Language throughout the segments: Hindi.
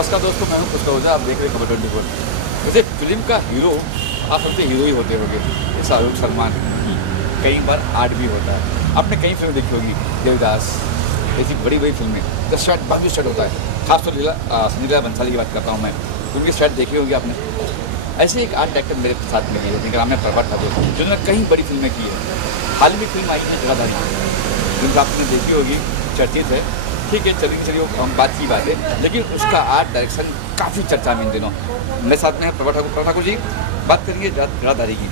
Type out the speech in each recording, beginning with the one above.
नमस्कार दोस्तों, मैं हूं पुष्कर ओझा। आप देख रहे हैं खबर 24। वैसे फिल्म का हीरो आप समझते हीरो ही होते होंगे, ये शाहरुख सलमान। कई बार आर्ट भी होता है। आपने कई फिल्में देखी होगी, देवदास ऐसी बड़ी बड़ी फिल्में, तो शर्ट बहुत भी शर्ट होता है। खासतौर संजय लीला भंसाली की बात करता हूँ मैं, उनकी शर्ट देखी होगी आपने। ऐसे एक आर्ट डायरेक्टर मेरे साथ मिली है, जिनका नाम है प्रभात ठाकुर, जिन्होंने कई बड़ी फिल्में की है। हाल में फिल्म आई है जगाधारी, जिनका आपने देखी होगी, चर्चित है। ठीक है, चलिए हम बात की बात है, लेकिन उसका आर्ट डायरेक्शन काफ़ी चर्चा में इन दिनों। मेरे साथ में है प्रभात ठाकुर जी। बात करेंगे जगाधारी की,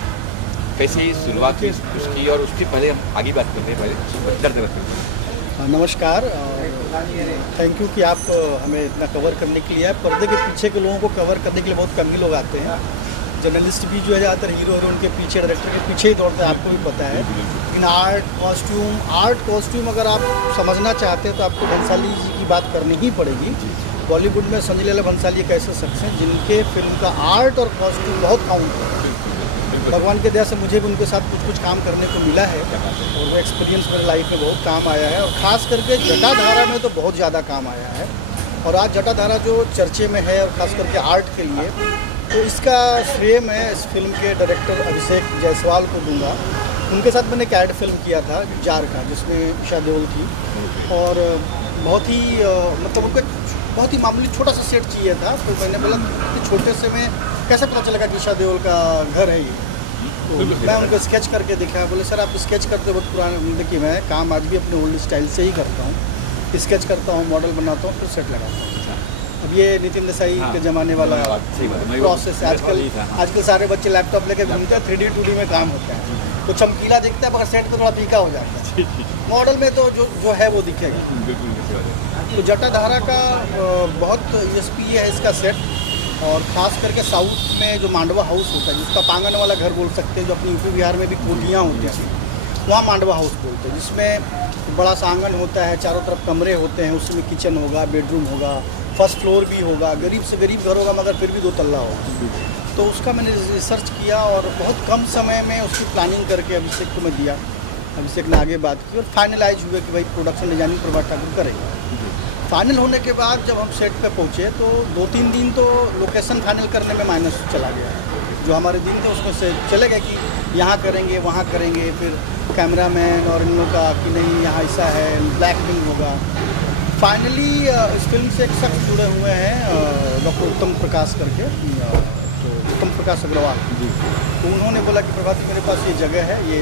कैसे शुरुआत हुई उसकी, और उसके पहले हम आगे बात करते हैं। पहले डरते रहते। नमस्कार, थैंक यू कि आप हमें इतना कवर करने के लिए आए। पर्दे के पीछे के लोगों को कवर करने के लिए बहुत कम ही लोग आते हैं। जर्नलिस्ट भी जो है ज़्यादातर हीरो हीरोइन के पीछे, डायरेक्टर के पीछे ही दौड़ते हैं, आपको भी पता है। लेकिन आर्ट कॉस्ट्यूम अगर आप समझना चाहते हैं तो आपको भंसाली जी की बात करनी ही पड़ेगी। बॉलीवुड में संजय लीला भंसाली एक ऐसे शख्स हैं जिनके फिल्म का आर्ट और कॉस्ट्यूम बहुत काउंट है। भगवान के दया से मुझे भी उनके साथ कुछ काम करने को मिला है, और वो एक्सपीरियंस मेरे लाइफ में बहुत काम आया है। और ख़ास करके जटाधारा में तो बहुत ज़्यादा काम आया है। और आज जटाधारा जो चर्चे में है, और ख़ास करके आर्ट के लिए, तो इसका श्रेय मैं इस फिल्म के डायरेक्टर अभिषेक जायसवाल को दूंगा। उनके साथ मैंने एक ऐड फिल्म किया था जार का, जिसमें ईशा देओल थी। और बहुत ही मतलब उनको बहुत ही मामूली छोटा सा सेट चाहिए था। तो मैंने बोला कि छोटे से में कैसे पता चलेगा कि ईशा देओल का घर है ये। तो मैं उनको स्केच करके दिखाया। बोले सर आप स्केच करते बहुत पुराने। देखिए मैं काम आज भी अपने ओल्ड स्टाइल से ही करता हूँ, स्केच करता हूँ, मॉडल बनाता हूँ, फिर सेट लगाता हूँ। अब ये नितिन देसाई के ज़माने वाला प्रोसेस है। आजकल सारे बच्चे लैपटॉप लेके घूमते हैं, 3D 2D में काम होता है, तो चमकीला दिखता है, मगर सेट पे थोड़ा फीका हो जाता है। मॉडल में तो जो है वो दिखेगा। तो जटाधारा का बहुत USP है इसका सेट। और ख़ास करके साउथ में जो मांडवा हाउस होता है, जिसका पांगन वाला घर बोल सकते हैं, जो अपनी यूपी बिहार में भी कोठियाँ होती हैं, वहाँ मांडवा हाउस बोलते हैं। जिसमें बड़ा सा आंगन होता है, चारों तरफ कमरे होते हैं, उसमें किचन होगा, बेडरूम होगा, फर्स्ट फ्लोर भी होगा, गरीब से गरीब घर होगा, मगर फिर भी 2 तल्ला होगा। तो उसका मैंने रिसर्च किया और बहुत कम समय में उसकी प्लानिंग करके अभिषेक को मैं दिया। अभिषेक ने आगे बात की और फाइनलाइज हुए कि भाई प्रोडक्शन डिजाइनिंग प्रभात ठाकुर करेगा। फाइनल होने के बाद जब हम सेट पे पहुँचे तो 2-3 दिन तो लोकेशन फाइनल करने में माइनस चला गया। जो हमारे दिन थे उसमें से चले गए कि यहाँ करेंगे, वहाँ करेंगे, फिर कैमरामैन और इन लोगों का कि नहीं यहाँ ऐसा है, ब्लैकमेल होगा। फाइनली इस फिल्म से एक शख्स जुड़े हुए हैं, डॉक्टर उत्तम प्रकाश करके, तो उत्तम प्रकाश अग्रवाल जी। तो उन्होंने बोला कि प्रभात मेरे पास ये जगह है, ये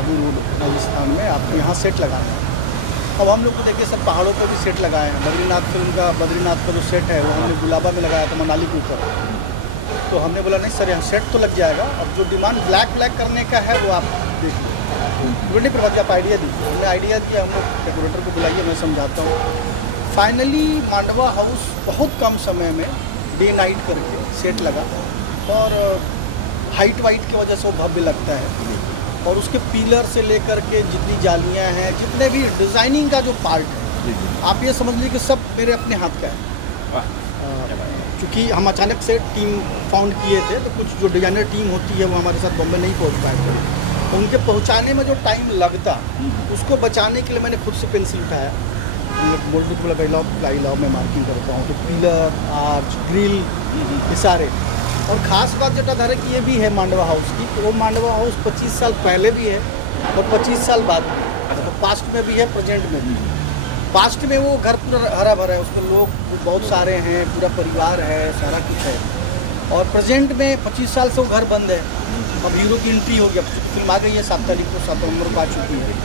आबू रोड राजस्थान में, आप यहाँ सेट लगाना है। अब हम लोग को देखिए सब पहाड़ों पर भी सेट लगाए हैं। बद्रीनाथ का जो सेट है वो हमने गुलाबा में लगाया था, मनाली के ऊपर। तो हमने बोला नहीं सर यहाँ सेट तो लग जाएगा, अब जो डिमांड ब्लैक करने का है वो आप देख लीजिए। नहीं प्रभात आप आइडिया दीजिए। हमने आइडिया दिया, हम लोग डेकोरेटर को बुलाइए, मैं समझाता हूँ। फाइनली मांडवा हाउस बहुत कम समय में डे नाइट करके सेट लगा, और हाइट वाइट की वजह से वो भव्य लगता है। और उसके पिलर से लेकर के जितनी जालियाँ हैं, जितने भी डिज़ाइनिंग का जो पार्ट है, आप ये समझ लीजिए कि सब मेरे अपने हाथ का है। क्योंकि हम अचानक से टीम फाउंड किए थे, तो कुछ जो डिज़ाइनर टीम होती है वो हमारे साथ बॉम्बे नहीं पहुंच पाए थे। तो उनके पहुंचाने में जो टाइम लगता, उसको बचाने के लिए मैंने खुद से पेंसिल उठाया। बोल्ड को लाओ मैं मार्किंग करता हूँ। तो पिलर, आर्च, ग्रिल, ये सारे। और ख़ास बात जटाधारा की ये भी है मांडवा हाउस की, तो वो मांडवा हाउस 25 साल पहले भी है और 25 साल बाद भी। तो पास्ट में भी है, प्रेजेंट में भी। पास्ट में वो घर पूरा हरा भरा है, उसमें लोग बहुत सारे हैं, पूरा परिवार है, सारा कुछ है। और प्रेजेंट में 25 साल से वो घर बंद है। अब हीरो की एंट्री होगी, अब फिल्म आ गई है 7 तारीख को, 7 नवंबर को आ चुकी है।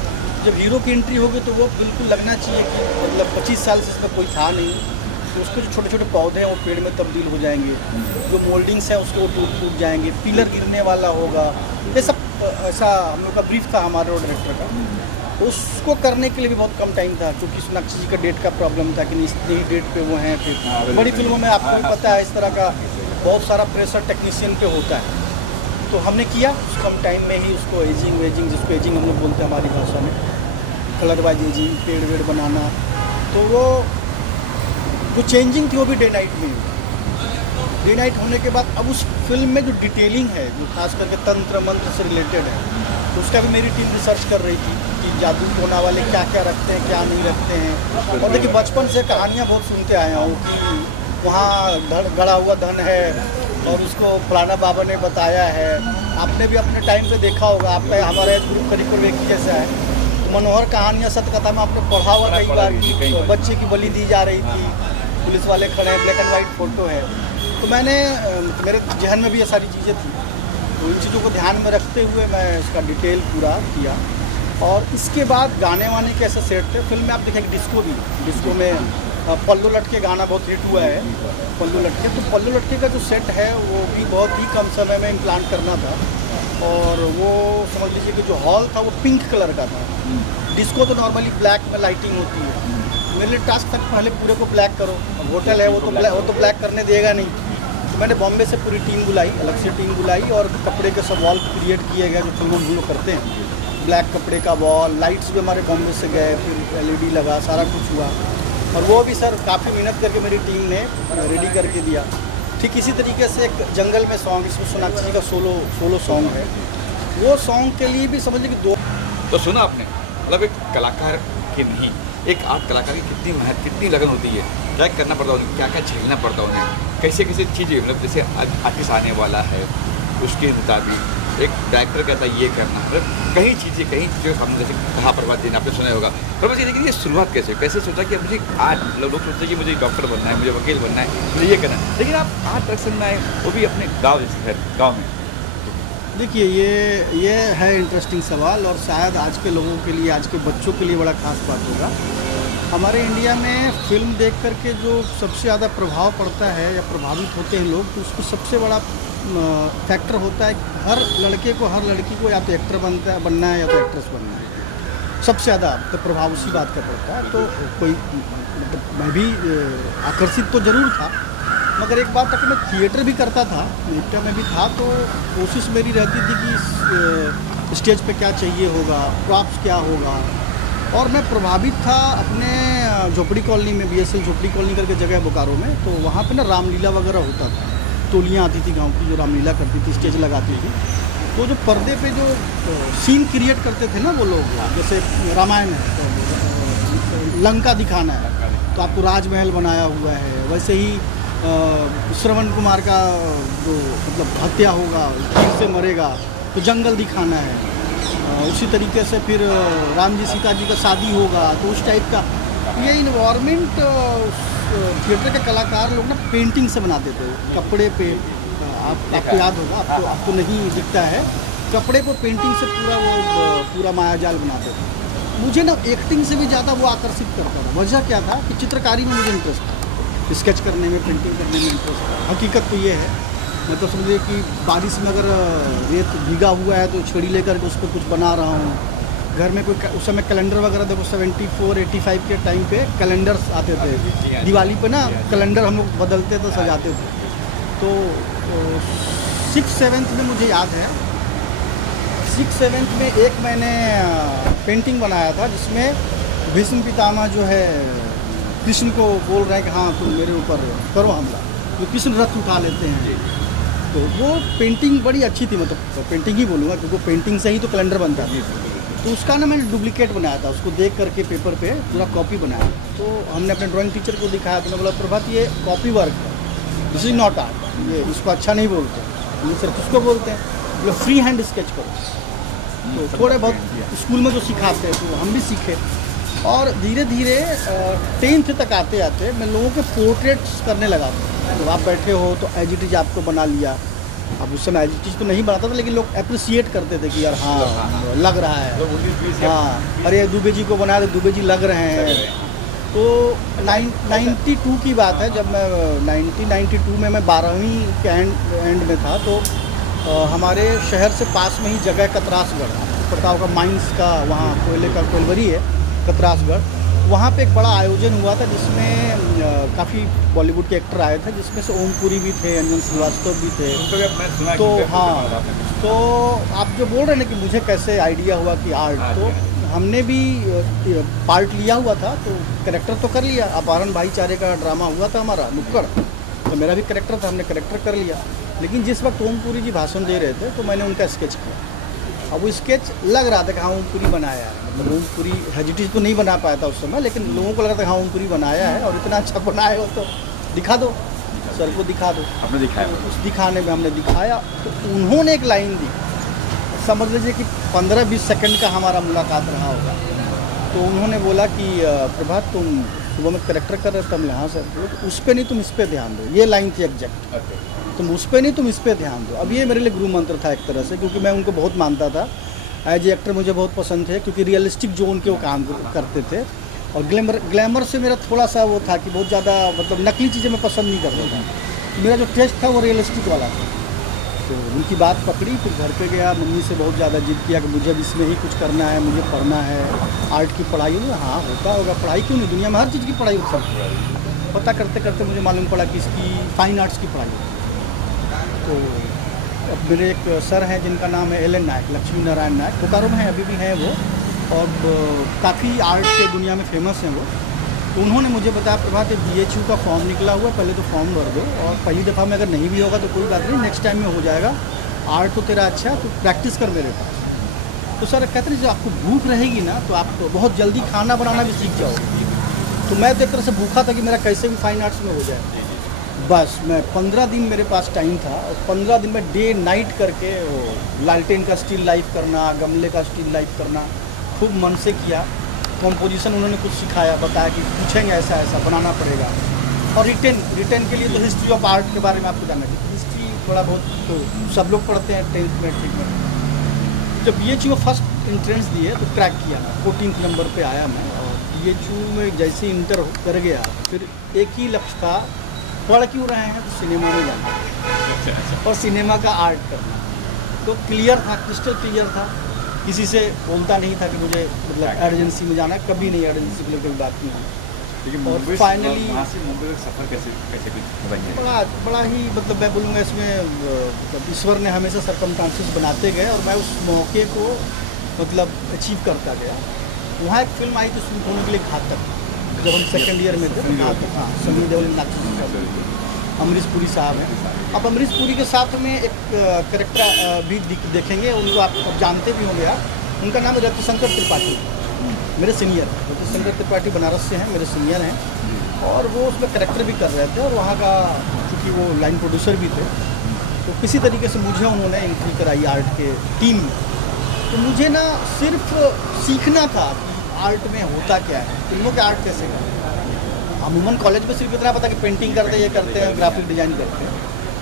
जब हीरो की एंट्री होगी तो वो बिल्कुल लगना चाहिए कि मतलब 25 साल से इसमें कोई था नहीं। तो उसके जो छोटे छोटे पौधे हैं वो पेड़ में तब्दील हो जाएंगे, जो मोल्डिंग्स हैं उसके वो टूट जाएंगे, पिलर गिरने वाला होगा। ये सब ऐसा हम लोग का ब्रीफ था हमारे और डायरेक्टर का। उसको करने के लिए भी बहुत कम टाइम था, क्योंकि सोनाक्षी जी का डेट का प्रॉब्लम था कि इतनी डेट पे वो हैं। फिर बड़ी फिल्मों में आपको भी पता है इस तरह का बहुत सारा प्रेशर टेक्नीशियन पे होता है। तो हमने किया उस कम टाइम में ही उसको एजिंग जिसको एजिंग हम लोग बोलते हैं हमारी भाषा में, कलर वाइज एजिंग, पेड़ वेड़ बनाना। तो वो जो चेंजिंग थी वो भी डे नाइट में ही। डे नाइट होने के बाद अब उस फिल्म में जो डिटेलिंग है, जो खास करके तंत्र मंत्र से रिलेटेड है, तो उसका भी मेरी टीम रिसर्च कर रही थी कि जादू टोना वाले क्या क्या रखते हैं, क्या नहीं रखते हैं। और देखिए बचपन से कहानियाँ बहुत सुनते आया हूँ कि वहाँ गड़ा हुआ धन है और उसको फलाना बाबा ने बताया है। आपने भी अपने टाइम पे देखा होगा, आपका हमारा ग्रुप करीब एक ही जैसा है। मनोहर कहानियाँ सत्यकथा में आपने पढ़ा हुआ कई बार, तो बच्चे की बलि दी जा रही थी, पुलिस वाले खड़े हैं, ब्लैक एंड वाइट फ़ोटो है। तो मैंने मेरे जहन में भी ये सारी चीज़ें थी, तो इन चीज़ों को ध्यान में रखते हुए मैं इसका डिटेल पूरा किया। और इसके बाद गाने वाने के ऐसे सेट थे। फिल्म में आप देखेंगे डिस्को में पल्लू लटके गाना बहुत हिट हुआ है, पल्लू लटके। तो पल्लू लटके का जो सेट है वो भी बहुत ही कम समय में इम्प्लांट करना था, और वो समझ लीजिए कि जो हॉल था वो पिंक कलर का था। डिस्को तो नॉर्मली ब्लैक में लाइटिंग होती है, मेरे लिए टास्क था पहले पूरे को ब्लैक करो। अब होटल है, वो तो ब्लैक करने देगा नहीं। तो मैंने बॉम्बे से पूरी टीम बुलाई, अलग से टीम बुलाई, और कपड़े के सब वॉल क्रिएट किए गए जो फिल्मों में हम लोग करते हैं। ब्लैक कपड़े का वॉल, लाइट्स भी हमारे बॉम्बे से गए, फिर LED लगा, सारा कुछ हुआ। और वो भी सर काफ़ी मेहनत करके मेरी टीम ने रेडी करके दिया। ठीक इसी तरीके से एक जंगल में सॉन्ग, इसमें सोनाक्षी जी का सोलो सॉन्ग है, वो सॉन्ग के लिए भी समझ लीजिए कि 2। तो सुना आपने, मतलब एक कलाकार की नहीं, एक आर्ट कलाकार की कितनी मेहनत, कितनी लगन होती है, क्या करना पड़ता है उन्हें, क्या क्या झेलना पड़ता है उन्हें, कैसे कैसे चीज़ें, मतलब जैसे आर्टिस्ट आने वाला है उसके मुताबिक एक डायरेक्टर कहता है ये करना, मतलब कई चीज़ें सामने, जैसे कहा प्रभात जी ने आपने सुना होगा। प्रभात जी, लेकिन ये शुरुआत कैसे सोचा कि मुझे आर्ट, लोग सोचते हैं कि मुझे डॉक्टर बनना है, मुझे वकील बनना है, मुझे ये करना है, लेकिन आप आर्ट डायरेक्शन में आए, वो भी अपने गाँव जैसे है, गाँव में। देखिए ये है इंटरेस्टिंग सवाल, और शायद आज के लोगों के लिए, आज के बच्चों के लिए बड़ा खास बात होगा। हमारे इंडिया में फिल्म देख करके जो सबसे ज़्यादा प्रभाव पड़ता है या प्रभावित होते हैं लोग, तो उसको सबसे बड़ा फैक्टर होता है कि हर लड़के को, हर लड़की को या तो एक्टर बनना है या तो एक्ट्रेस बनना है। सबसे ज़्यादा तो प्रभाव उसी बात का पड़ता है। तो कोई मतलब मैं भी आकर्षित तो ज़रूर था, मगर एक बात तक मैं थिएटर भी करता था, थिएटर में भी था, तो कोशिश मेरी रहती थी कि स्टेज पे क्या चाहिए होगा, प्रॉप्स क्या होगा। और मैं प्रभावित था अपने झोपड़ी कॉलोनी में, BSL झोपड़ी कॉलोनी करके जगह है बोकारो में, तो वहाँ पे ना रामलीला वगैरह होता था। टोलियाँ आती थी गांव की जो रामलीला करती थी, स्टेज लगाती थी। तो जो पर्दे पे जो सीन क्रिएट करते थे ना वो लोग, जैसे रामायण है तो लंका दिखाना है तो आपको राजमहल बनाया हुआ है, वैसे ही श्रवण कुमार का जो मतलब हत्या होगा, फिर से मरेगा तो जंगल दिखाना है। उसी तरीके से फिर राम जी सीता जी का शादी होगा तो उस टाइप का ये इन्वायरमेंट थिएटर के कलाकार लोग ना पेंटिंग से बनाते थे कपड़े पे। आपको याद होगा, आपको नहीं दिखता है, कपड़े को पेंटिंग से पूरा मायाजाल बनाते थे। मुझे ना एक्टिंग से भी ज़्यादा वो आकर्षित करता था। वजह क्या था कि चित्रकारी में मुझे इंटरेस्ट था, स्केच करने में, पेंटिंग करने में इंटरेस्ट था। हकीकत तो ये है, मैं तो समझिए कि बारिश में अगर रेत भीगा हुआ है तो छड़ी लेकर के उस पर कुछ बना रहा हूँ। घर में कोई उस समय कैलेंडर वगैरह, देखो 74-85 के टाइम पे कैलेंडर्स आते थे, दिवाली पे ना कैलेंडर हम लोग बदलते थे, सजाते थे। तो 6th-7th में मुझे याद है, 6th-7th में एक मैंने पेंटिंग बनाया था जिसमें भीष्म पितामह जो है कृष्ण को बोल रहे हैं कि हाँ तुम मेरे ऊपर करो हमला, तो कृष्ण रथ उठा लेते हैं। तो वो पेंटिंग बड़ी अच्छी थी, मतलब तो पेंटिंग ही बोलूँगा क्योंकि पेंटिंग से ही तो कैलेंडर बनता है। तो उसका ना मैंने डुप्लीकेट बनाया था, उसको देख करके पेपर पे पूरा कॉपी बनाया। तो हमने अपने ड्राइंग टीचर को दिखाया, तो मैं बोला प्रभात ये कॉपी वर्क है, दिस इज नॉट आर्ट, ये इसको अच्छा नहीं बोलते, ये सर किसको बोलते हैं, बोले फ्री हैंड स्केच करो। तो थोड़े बहुत स्कूल में जो सिखाते हैं तो हम भी सीखे, और धीरे धीरे 10th तक आते आते मैं लोगों के पोर्ट्रेट्स करने लगा। तो आप बैठे हो तो एज इट इज आपको बना लिया। अब उस समय एज इट इज तो नहीं बनाता था, लेकिन लोग अप्रिसिएट करते थे कि यार हाँ लग रहा है, हाँ अरे दुबे जी को बनाया तो दुबे जी लग रहे हैं। तो 92 की बात है, जब मैं 1992 में मैं 12वीं के एंड में था, तो हमारे शहर से पास में ही जगह कतरासगढ़, प्रताप का माइंस का वहाँ कोयले का कोयलवरी है कतरासगढ़, वहाँ पे एक बड़ा आयोजन हुआ था जिसमें काफ़ी बॉलीवुड के एक्टर आए थे, जिसमें से ओमपुरी भी थे, अंजन श्रीवास्तव भी थे। तो हाँ, तो आप जो बोल रहे हैं ना कि मुझे कैसे आइडिया हुआ कि आर्ट, तो हमने भी पार्ट लिया हुआ था, तो कैरेक्टर तो कर लिया। अपहरण भाईचारे का ड्रामा हुआ था हमारा नुक्कड़, तो मेरा भी कैरेक्टर था, हमने कैरेक्टर कर लिया। लेकिन जिस वक्त ओमपुरी जी भाषण दे रहे थे तो मैंने उनका स्केच किया। अब वो स्केच लग रहा था कि हाँ ओमपुरी बनाया है, मतलब ओमपुरी हेजिटेज तो नहीं बना पाया था उस समय, लेकिन लोगों को लग रहा था हाँ ओमपुरी बनाया है और इतना अच्छा बनाया हो तो दिखा दो। सर को दिखा दो। आपने दिखाया तो उस दिखाने में हमने दिखाया, तो उन्होंने एक लाइन दी, समझ लीजिए कि 15-20 सेकंड का हमारा मुलाकात रहा होगा। तो उन्होंने बोला कि प्रभात तुम सुबह में करेक्टर कर रहे थे। हमने हाँ सर। तो उस पर नहीं, तुम इस पर ध्यान दो। ये लाइन थी एग्जैक्ट, तुम उस पर नहीं, तुम इस पर ध्यान दो। अब ये मेरे लिए गुरु मंत्र था एक तरह से, क्योंकि मैं उनको बहुत मानता था। एज ए एक्टर मुझे बहुत पसंद थे, क्योंकि रियलिस्टिक जो उनके वो काम करते थे। और ग्लैमर से मेरा थोड़ा सा वो था कि बहुत ज़्यादा मतलब नकली चीज़ें मैं पसंद नहीं करता था। मेरा जो टेस्ट था वो रियलिस्टिक वाला था। तो उनकी बात पकड़ी, फिर घर पे गया, मम्मी से बहुत ज़्यादा जिद किया कि मुझे अब इसमें ही कुछ करना है, मुझे पढ़ना है, आर्ट की पढ़ाई। हाँ होता होगा, पढ़ाई क्यों नहीं, दुनिया में हर चीज़ की पढ़ाई होती है। पता करते करते मुझे मालूम पड़ा कि इसकी फाइन आर्ट्स की पढ़ाई होती है। तो अब मेरे एक सर हैं जिनका नाम है एल एन नायक, लक्ष्मी नारायण नायक, बोकारो में हैं, अभी भी हैं वो, और काफ़ी आर्ट के दुनिया में फेमस हैं वो। तो उन्होंने मुझे बताया प्रभात BHU का फॉर्म निकला हुआ है, पहले तो फॉर्म भर दो, और पहली दफ़ा में अगर नहीं भी होगा तो कोई बात नहीं, नेक्स्ट टाइम में हो जाएगा। आर्ट तो तेरा अच्छा है, तो प्रैक्टिस कर मेरे पास। तो सर कहते हैं जब आपको भूख रहेगी ना तो आप बहुत जल्दी खाना बनाना भी सीख जाओगे। तो मैं तो एक तरह से भूखा था कि मेरा कैसे भी फाइन आर्ट्स में हो जाए। बस मैं 15 दिन मेरे पास टाइम था, और 15 दिन में डे नाइट करके वो लालटेन का स्टिल लाइफ करना, गमले का स्टिल लाइफ करना, खूब मन से किया। कॉम्पोजिशन उन्होंने कुछ सिखाया, बताया कि पूछेंगे ऐसा ऐसा बनाना पड़ेगा। और रिटेन के लिए तो हिस्ट्री ऑफ आर्ट के बारे में आपको जानना चाहिए। हिस्ट्री थोड़ा बहुत तो सब लोग पढ़ते हैं 10th में, ठीक में। जब BHU में फर्स्ट एंट्रेंस दिए तो क्रैक किया, 14th नंबर पे आया मैं। और BHU में जैसे इंटर कर गया, फिर एक ही लक्ष्य था, पढ़ क्यों रहे हैं तो सिनेमा में जाना और सिनेमा का आर्ट करना। तो क्लियर था, क्रिस्टल क्लियर था। किसी से बोलता नहीं था कि मुझे मतलब एजेंसी में जाना है, कभी नहीं एजेंसी के लिए कोई बात नहीं हुई। लेकिन और मुंबई फाइनली वहाँ से मुंबई का सफ़र कैसे कुछ बन बड़ा ही मतलब मैं बोलूँगा इसमें मतलब ईश्वर ने हमेशा सरकमस्टांसेस बनाते गए, और मैं उस मौके को मतलब अचीव करता गया। वहाँ एक फिल्म आई थी शूट होने के लिए, घातक, जब हम सेकेंड ईयर में थे। घातक, हाँ, सनी देओल, अमरीश पुरी साहब हैं। अब अमरीश पुरी के साथ में एक करेक्टर भी देखेंगे, उनको आप जानते भी होंगे आप, उनका नाम है रविशंकर त्रिपाठी, मेरे सीनियर। रविशंकर त्रिपाठी बनारस से हैं, मेरे सीनियर हैं, और वो उसमें करेक्टर भी कर रहे थे, और वहाँ का चूँकि वो लाइन प्रोड्यूसर भी थे, तो किसी तरीके से मुझे उन्होंने एंट्री कराई आर्ट के टीम में। तो मुझे ना सिर्फ सीखना था कि आर्ट में होता क्या है, फिल्मों के आर्ट कैसे करते हैं। अमूमन कॉलेज में सिर्फ इतना पता कि पेंटिंग करते हैं, ये करते हैं, ग्राफिक डिज़ाइन करते हैं।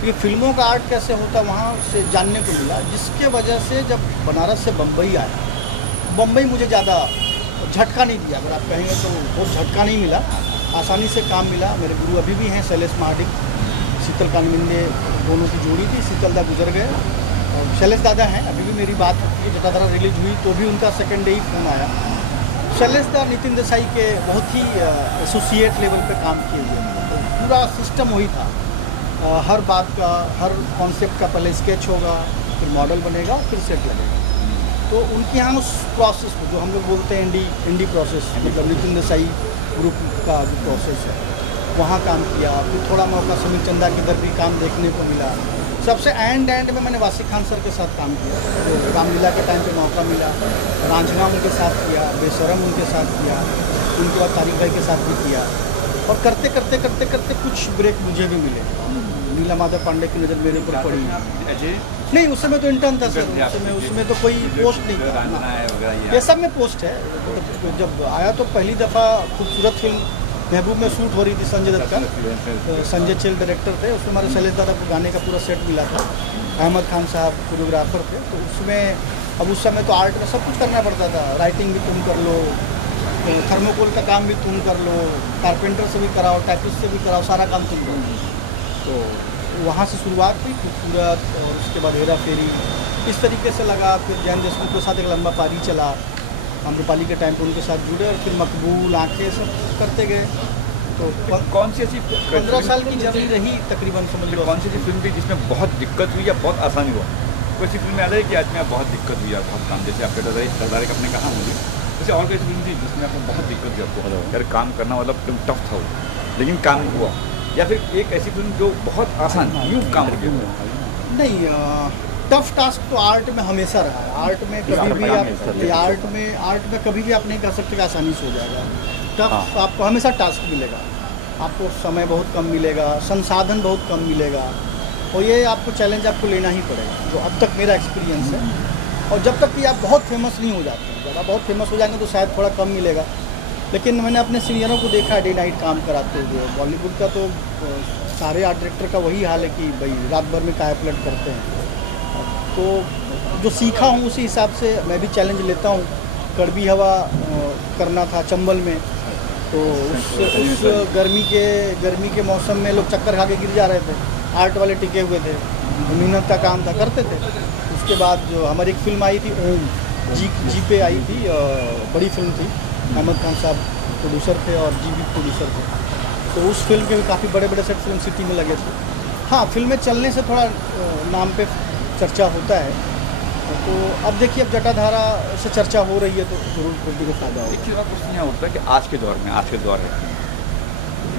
ये फिल्मों का आर्ट कैसे होता है वहाँ से जानने को मिला, जिसके वजह से जब बनारस से बम्बई आया, बम्बई मुझे ज़्यादा झटका नहीं दिया, अगर आप कहेंगे तो बहुत झटका नहीं मिला, आसानी से काम मिला। मेरे गुरु अभी भी हैं, शैलेश महाडिक, शीतल कानविंदे, दोनों की जोड़ी थी। शीतल दा गुजर गए, और शैलेश दादा हैं, अभी भी मेरी बात होती है। जटाधारा रिलीज हुई तो भी उनका सेकेंड डे ही फोन आया। शैलेश दा नितिन देसाई के बहुत ही एसोसिएट लेवल पे काम किए हुए, तो पूरा सिस्टम वही था। हर बात का, हर कॉन्सेप्ट का पहले स्केच होगा, फिर मॉडल बनेगा, फिर सेट लगेगा। तो उनके यहाँ उस प्रोसेस को जो हम लोग बोलते हैं इंडी प्रोसेस, मतलब नितिन देसाई ग्रुप का जो प्रोसेस है, वहाँ काम किया। फिर थोड़ा मौका समीर चंदा के इधर भी काम देखने को मिला। सबसे एंड में मैंने वासी खान सर के साथ काम किया, तो रामलीला के टाइम पे मौका मिला। रांझना उनके साथ किया, बेशरम उनके साथ किया, उनके बाद तारिक भाई के साथ भी किया। और करते करते करते करते कुछ ब्रेक मुझे भी मिले। नीला माधव पांडे की नज़र मेरे ऊपर पड़ी। नहीं, उस समय तो इंटर्न था सर, उसमें तो कोई पोस्ट नहीं था। ये सब में पोस्ट है। तो जब आया तो पहली दफ़ा खूबसूरत फिल्म महबूब में शूट हो रही थी, संजय दत्त का, संजय चिल डायरेक्टर थे। उसमें हमारे शैलेश दादा को गाने का पूरा सेट मिला था। अहमद खान साहब कोरियोग्राफर थे। तो उसमें अब उस समय तो आर्ट में सब कुछ करना पड़ता था, राइटिंग भी तुम कर लो, थर्मोकोल का काम भी तुम कर लो, कारपेंटर से भी कराओ, टाइपिस्ट से भी कराओ, सारा काम तुम करो। तो वहाँ से शुरुआत हुई खूबसूरत, और उसके बाद हेरा फेरी इस तरीके से लगा। फिर जैन देशमुख के साथ एक लंबा पारी चला, आम्रपाली के टाइम पे उनके साथ जुड़े, और फिर मकबूल, आंखें सब करते गए। तो कौन सी ऐसी 15 साल की जर्नी रही तकरीबन, समझ लो। कौन सी ऐसी फिल्म थी जिसमें बहुत दिक्कत हुई या बहुत आसानी हुआ? कोई सी फिल्म याद है कि आज में बहुत दिक्कत हुई या बहुत काम, जैसे आपके दादा का आपने कहा मुझे, जैसे और कोई फिल्म थी जिसमें आपको बहुत दिक्कत हुई, आपको यार काम करना मतलब टफ था वो, लेकिन काम हुआ? या फिर एक ऐसी फिल्म जो बहुत आसान यूँ काम हो गया? नहीं, टफ टास्क तो आर्ट में हमेशा रहा है। आर्ट में कभी भी आप कभी भी आप नहीं कर सकते कि आसानी से हो जाएगा। टफ आपको हमेशा टास्क मिलेगा। आपको समय बहुत कम मिलेगा, संसाधन बहुत कम मिलेगा, और ये आपको चैलेंज आपको लेना ही पड़ेगा, जो अब तक मेरा एक्सपीरियंस है। और जब तक कि आप बहुत फेमस नहीं हो जाते, जब आप बहुत फेमस हो जाएंगे तो शायद थोड़ा कम मिलेगा, लेकिन मैंने अपने सीनियरों को देखा डे नाइट काम कराते हुए। बॉलीवुड का तो सारे आर्ट डायरेक्टर का वही हाल है कि भाई रात भर में काया पलट करते हैं। तो जो सीखा हूँ उसी हिसाब से मैं भी चैलेंज लेता हूँ। कड़वी हवा करना था चंबल में, तो उस गर्मी के मौसम में लोग चक्कर खा के गिर जा रहे थे, आर्ट वाले टिके हुए थे, मेहनत का काम था, करते थे। उसके बाद जो हमारी एक फिल्म आई थी ओम, जी पे आई थी, बड़ी फिल्म थी, अहमद खान साहब प्रोड्यूसर थे और जी भी प्रोड्यूसर थे। तो उस फिल्म के भी काफ़ी बड़े बड़े सेट फिल्म सिटी में लगे थे। हाँ, फिल्में चलने से थोड़ा नाम पे चर्चा होता है। तो अब देखिए, अब जटाधारा से चर्चा हो रही है तो जरूर कोई को फायदा होगा। एक चीज़ और क्वेश्चन यहाँ उठता है कि आज के दौर में, आज के दौर है,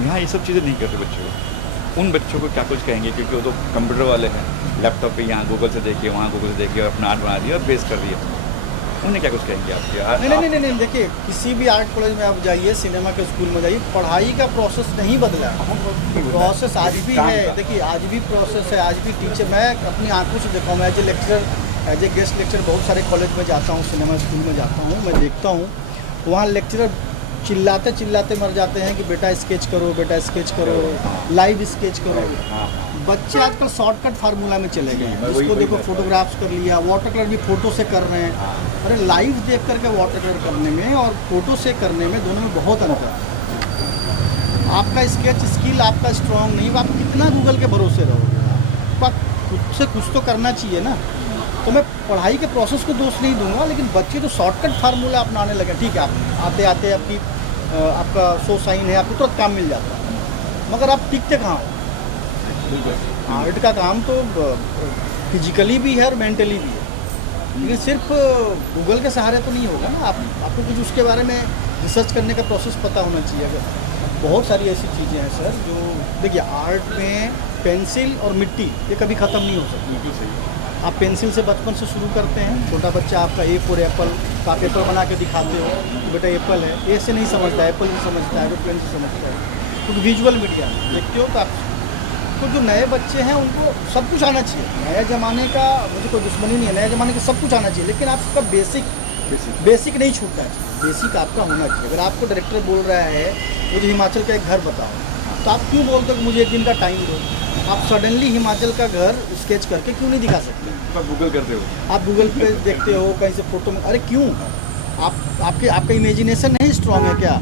यहाँ ये सब चीज़ें नहीं करते बच्चों को। उन बच्चों को क्या कुछ कहेंगे, क्योंकि वो तो कंप्यूटर वाले हैं, लैपटॉप पे यहाँ गूगल से देखिए, वहाँ गूगल से देखिए और अपना आर्ट बना दिया और बेस कर दिया। उन्हें क्या कुछ कहेंगे आपके? नहीं, देखिए किसी भी आर्ट कॉलेज में आप जाइए, सिनेमा के स्कूल में जाइए, पढ़ाई का प्रोसेस नहीं बदला है। प्रोसेस आज भी है, देखिए आज भी प्रोसेस है, आज भी टीचर, मैं अपनी आंखों से देखा हूँ, मैं as a lecturer, as a guest lecture बहुत सारे कॉलेज में जाता हूँ, सिनेमा स्कूल में जाता हूँ, मैं देखता हूँ वहाँ लेक्चरर चिल्लाते चिल्लाते मर जाते हैं कि बेटा स्केच करो, बेटा स्केच करो, लाइव स्केच करो। बच्चे आजकल शॉर्टकट फार्मूला में चले गए हैं, जिसको देखो फोटोग्राफ्स कर लिया, वाटर कलर भी फोटो से कर रहे हैं। अरे लाइव देख करके वाटर कलर करने में और फोटो से करने में, दोनों में बहुत अंतर है। आपका स्केच स्किल आपका स्ट्रॉन्ग नहीं, आप कितना गूगल के भरोसे रहोगे? आपका खुद से कुछ तो करना चाहिए ना। तो मैं पढ़ाई के प्रोसेस को दोष नहीं दूंगा, लेकिन बच्चे जो शॉर्टकट फार्मूला अपनाने लगे, ठीक है, आप आते आते आपका सो साइन है, आपको तुरंत काम मिल जाता है, मगर आप टिकते कहाँ हो? आर्ट का काम तो फिजिकली भी है और मेंटली भी है, लेकिन सिर्फ गूगल के सहारे तो नहीं होगा ना। आपको कुछ उसके बारे में रिसर्च करने का प्रोसेस पता होना चाहिए। अगर बहुत सारी ऐसी चीज़ें हैं सर, जो देखिए आर्ट में पेंसिल और मिट्टी ये कभी ख़त्म नहीं हो सकती। बिल्कुल सही। आप पेंसिल से बचपन से शुरू करते हैं, छोटा बच्चा आपका ए फॉर एप्पल का आप एप्पल बना के दिखाते हो, बेटा एप्पल है, ए से नहीं समझता, एप्पल से समझता है, एरोप्लेन से समझता है। क्योंकि विजुअल मीडिया देखते हो तो आप, तो जो नए बच्चे हैं उनको सब कुछ आना चाहिए। नया ज़माने का मुझे कोई दुश्मनी नहीं है, नए ज़माने का सब कुछ आना चाहिए, लेकिन आपका बेसिक नहीं छूटना चाहिए। बेसिक आपका होना चाहिए। अगर आपको डायरेक्टर बोल रहा है मुझे हिमाचल का एक घर बताओ, तो आप क्यों बोलते हो कि मुझे एक दिन का टाइम दो? आप सडनली हिमाचल का घर स्केच करके क्यों नहीं दिखा सकते? आप गूगल करते हो, आप गूगल पे देखते हो, कहीं से फोटो में, अरे क्यों? आपका इमेजिनेशन नहीं स्ट्रॉन्ग है क्या?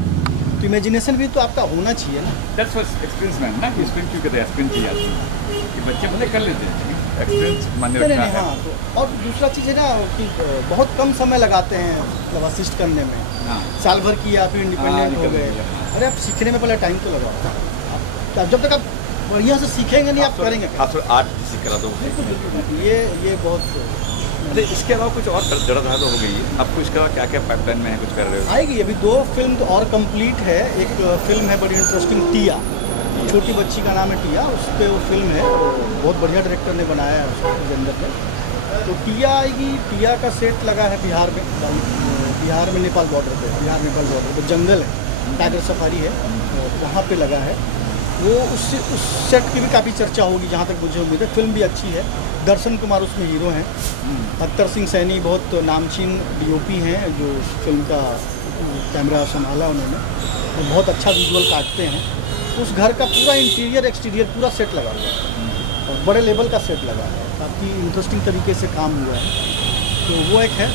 तो इमेजिनेशन भी तो आपका होना चाहिए ना। दैट्स व्हाट एक्सपीरियंस मैन ना, कि एक्सपीरियंस क्यों कहते हैं, एक्सपीरियंस चाहिए आपको, कि बच्चे भले कर लेते हैं, एक्सपीरियंस मान्य रखना है। हाँ, तो और दूसरा चीज़ है ना कि बहुत कम समय लगाते हैं मतलब असिस्ट करने में। हाँ, साल भर किया फिर इंडिपेंडेंट हो निकल गए। गया। अरे आप सीखने में पहले टाइम तो लगाओ। आप जब तक आप बढ़िया से सीखेंगे नहीं, आप करेंगे क्या? आप आर्ट किसी करा दो। ये बहुत। अरे इसके अलावा कुछ और जड़धार तो हो गई है, आपको इसके अलावा क्या क्या पाइपलाइन में है, कुछ कर रहे हो? आएगी अभी 2 फिल्म तो और कंप्लीट है। एक फिल्म है बड़ी इंटरेस्टिंग, टिया, छोटी बच्ची का नाम है टिया, उस पर वो फिल्म है, बहुत बढ़िया डायरेक्टर ने बनाया है उसको जेंडर में। तो टिया आएगी। टिया का सेट लगा है बिहार में नेपाल बॉर्डर पे, बिहार नेपाल बॉर्डर पे जंगल है, टाइगर सफारी है, वहाँ पे लगा है वो। उस सेट की भी काफ़ी चर्चा होगी जहाँ तक मुझे उम्मीद है। फिल्म भी अच्छी है, दर्शन कुमार उसमें हीरो हैं, अख्तर सिंह सैनी बहुत नामचीन डीओपी हैं जो फिल्म का कैमरा संभाला उन्होंने, वो बहुत अच्छा विजुअल काटते हैं। उस घर का पूरा इंटीरियर एक्सटीरियर पूरा सेट लगा हुआ है और बड़े लेवल का सेट लगा है, काफ़ी इंटरेस्टिंग तरीके से काम हुआ है। तो वो एक है।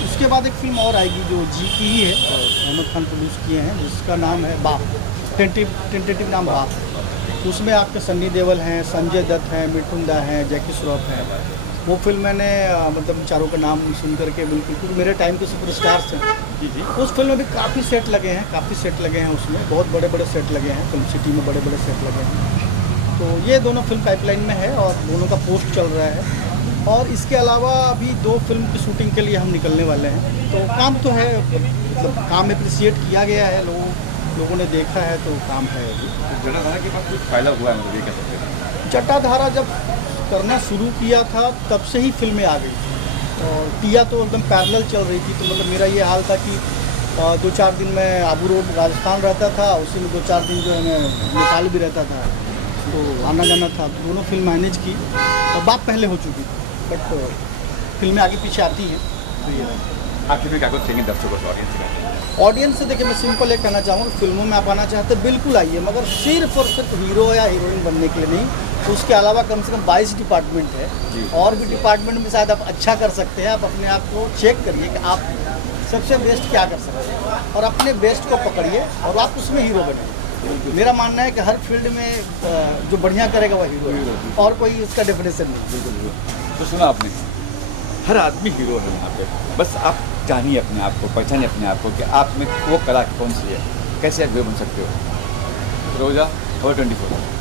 उसके बाद एक फिल्म और आएगी जो जी की ही है और अहमद खान प्रोड्यूस किए हैं, जिसका नाम है बाप, टेंटेटिव नाम बाप। उसमें आपके सन्नी देओल हैं, संजय दत्त हैं, मिठुन दा हैं, जैकी श्रॉफ हैं। वो फिल्म मैंने मतलब चारों का नाम सुन करके बिल्कुल, क्योंकि मेरे टाइम के सुपरस्टार्स हैं। जी। उस फिल्म में भी काफ़ी सेट लगे हैं, उसमें बहुत बड़े बड़े सेट लगे हैं, फिल्म सिटी में बड़े बड़े सेट लगे हैं। तो ये दोनों फिल्म पाइपलाइन में है और दोनों का पोस्ट चल रहा है। और इसके अलावा अभी 2 फिल्म की शूटिंग के लिए हम निकलने वाले हैं। तो काम तो है, मतलब काम अप्रिसिएट किया गया है, लोगों ने देखा है, तो काम है अभी। जटाधारा के पास कुछ फायदा हुआ है, मतलब ये कह सकते हैं। जटाधारा जब करना शुरू किया था तब से ही फिल्में आ गई, और टिया तो एकदम पैरेलल चल रही थी। तो मतलब मेरा ये हाल था कि 2-4 दिन मैं आबू रोड राजस्थान रहता था, उसी में 2-4 दिन जो है मैं नेपाल भी रहता था, तो आना जाना था, तो दोनों फिल्म मैनेज की। और बात पहले हो चुकी थी, बट फिल्में आगे पीछे आती हैं, तो ये आखिर में क्या कुछ कहेंगे दर्शकों को, ऑडियंस का? ऑडियंस से देखिए, मैं सिंपल एक कहना चाहूँगा, फिल्मों में आप आना चाहते हैं बिल्कुल आइए, मगर सिर्फ और सिर्फ हीरो या हीरोइन बनने के लिए नहीं। उसके अलावा कम से कम 22 डिपार्टमेंट है, और भी डिपार्टमेंट में शायद आप अच्छा कर सकते हैं। आप अपने आप को चेक करिए कि आप सबसे बेस्ट क्या कर सकते हैं, और अपने बेस्ट को पकड़िए और आप उसमें हीरो बने। मेरा मानना है कि हर फील्ड में जो बढ़िया करेगा वह हीरो है, और कोई उसका डेफिनेशन नहीं। तो सुना आपने, हर आदमी हीरो है यहाँ पे, बस आप जानिए अपने आप को, पहचानिए अपने आप को कि आप में वो कला कौन सी है, कैसे आप हीरो बन सकते हो। रोजा और 24।